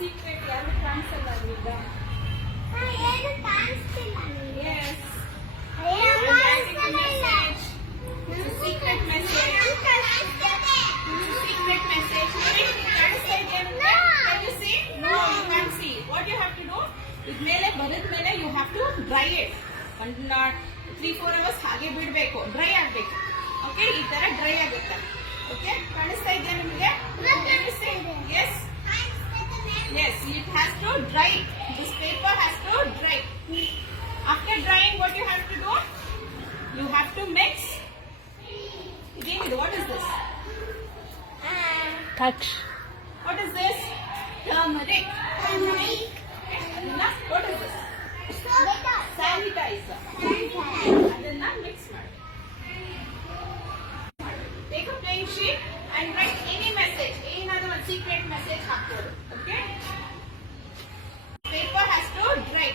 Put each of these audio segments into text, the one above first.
Secret ಯಾರು ಕಾಣಿಸಲ್ಲ ಈಗ. Yes. Secret message. Secret message. Can you see? No, you can't see. What you have to do? ಇದ್ಮೇಲೆ ಬರೆದ್ಮೇಲೆ you have to dry it. 3-4 hours ಹಾಗೆ ಬಿಡಬೇಕು, dry ಆಗಬೇಕು. Okay, ಈ ತರ ಡ್ರೈ ಆಗುತ್ತೆ. ಓಕೆ, ಕಾಣಿಸ್ತಾ ಇದೆಯಾ ನಿಮಗೆ? Yes. Yes, it has to dry. This paper has to dry. After drying, what you have to do? You have to mix. David, what is this? Touch. What is this? Turmeric. What is this? Sanitizer. ಅದನ್ನ mix ಮಾಡಿ. Take a plain sheet and write any message. ಏನಾದರೂ ಒಂದು secret message ಹಾಕ್ಬೋದು. Okay? Paper has to dry.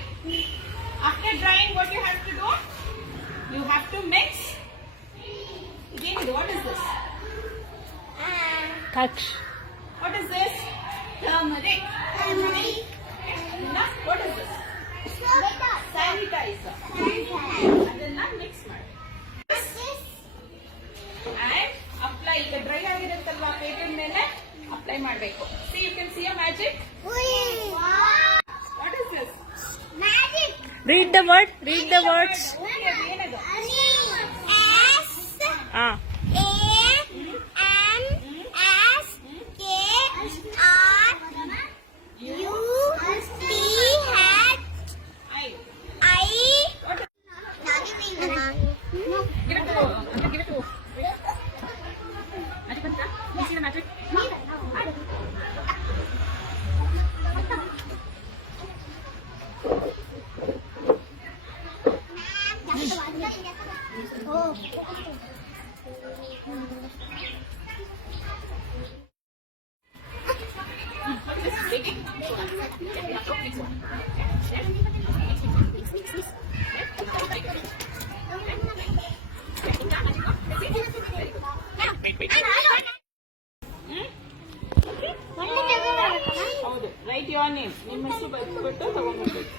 After drying, what you have to do? You have to mix. David, what is this? Touch. What is this? Turmeric. What is this? Sanitizer. ಅದನ್ನ mix ಮಾಡಿ. And apply. ಈಗ dry ಆಗಿರುತ್ತಲ್ವಾ paper ಮೇಲೆ apply ಮಾಡಬೇಕು. See, you can see a magic. What is this? Read the word. Read the words. ಏನದು? Ah. Give it to. Give it to. Magic banta? You see the magic? ಹೌದು, write your name. ನಿಮ್ಮ ಹೆಸರು ಬರ್ಬಿಟ್ಟು ತಗೊಂಡ್ಬರ್ಬೇಕು.